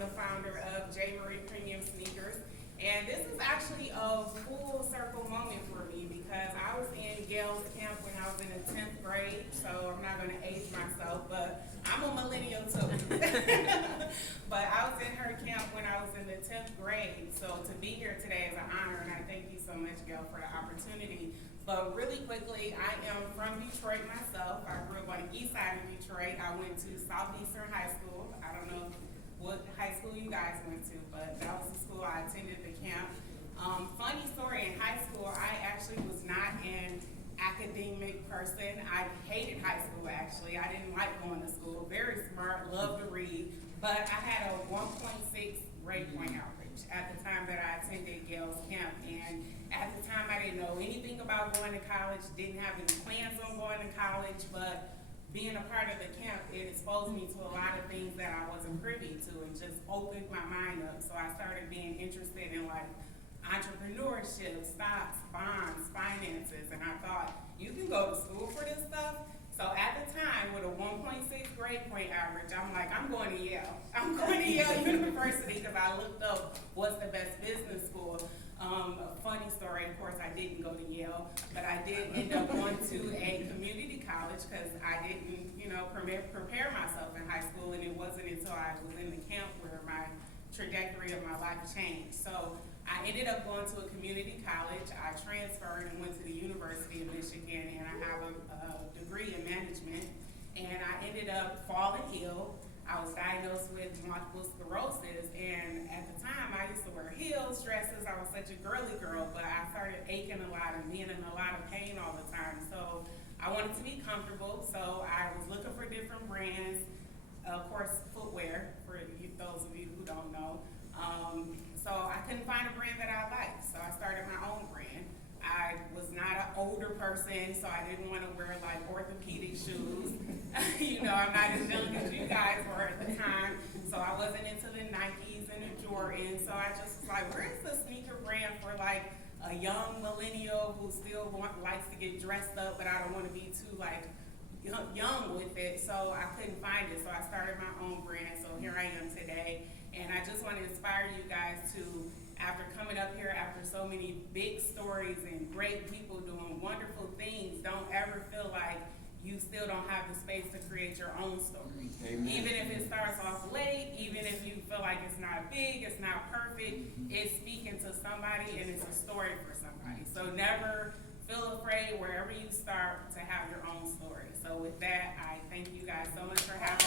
the founder of J. Marie Premium Sneakers. And this is actually a full circle moment for me because I was in Gail's camp when I was in the 10th grade, so I'm not going to age myself, but I'm a millennial too. But I was in her camp when I was in the 10th grade, so to be here today is an honor, and I thank you so much, Gail, for the opportunity. But really quickly, I am from Detroit myself. I grew up on the east side of Detroit. I went to Southeastern Highschool. I don't know what high school you guys went to, but that was the school I attended the camp. Funny story, in high school, I actually was not an academic person. I hated high school, actually. I didn't like going to school. Very smart, loved to read, but I had a 1.6 grade point average at the time that I attended Gail's camp. And at the time, I didn't know anything about going to college, didn't have any plans on going to college, but being a part of the camp, it exposed me to a lot of things that I wasn't privy to and just opened my mind up. So I started being interested in like entrepreneurship, stocks, bonds, finances, and I thought, you can go to school for this stuff? So at the time, with a 1.6 grade point average, I'm like, I'm going to Yale. I'm going to Yale University because I looked up what's the best business school. A funny story, of course, I didn't go to Yale, but I did end up going to a community college because I didn't, prepare myself in high school, and it wasn't until I was in the camp where my trajectory of my life changed. So I ended up going to a community college. I transferred and went to the University of Michigan, and I have a degree in management, and I ended up falling ill. I was diagnosed with multiple sclerosis, and at the time I used to wear heels, dresses. I was such a girly girl, but I started aching a lot and being in a lot of pain all the time. So I wanted to be comfortable, so I was looking for different brands, of course, footwear, for those of you who don't know. So I couldn't find a brand that I liked, so I started my own brand. I was not an older person, so I didn't want to wear like orthopedic shoes. I'm not as young as you guys were at the time, so I wasn't into the Nikes and the Jordans. So I just was like, where's the sneaker brand for like a young millennial who still likes to get dressed up, but I don't want to be too like young with it. So I couldn't find it, so I started my own brand. So here I am today, and I just want to inspire you guys to, after coming up here after so many big stories and great people doing wonderful things, don't ever feel like you still don't have the space to create your own story. Amen. Even if it starts off late, even if you feel like it's not big, it's not perfect, it's speaking to somebody and it's a story for somebody. So never feel afraid wherever you start to have your own story. So with that, I thank you guys so much for having me.